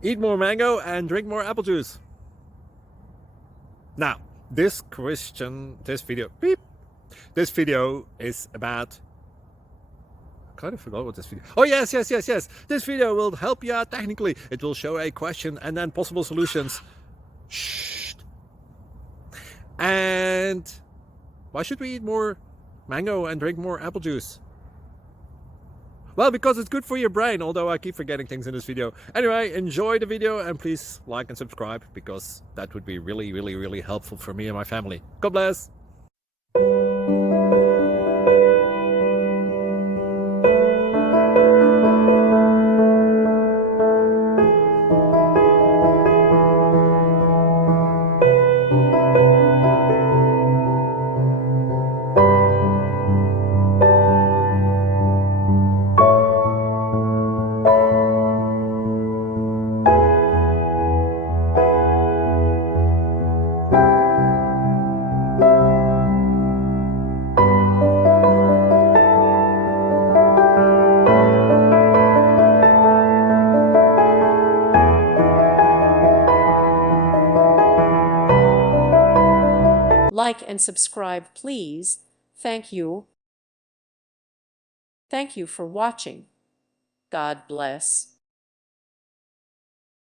Eat more mango and drink more apple juice. Now, this video is about, I kind of forgot what this video. Oh, yes. This video will help you out technically. It will show a question and then possible solutions. Shh. And why should we eat more mango and drink more apple juice? Well, because it's good for your brain, although I keep forgetting things in this video. Anyway, enjoy the video and please like and subscribe, because that would be really helpful for me and my family. God bless. Like and subscribe, please. Thank you. Thank you for watching. God bless.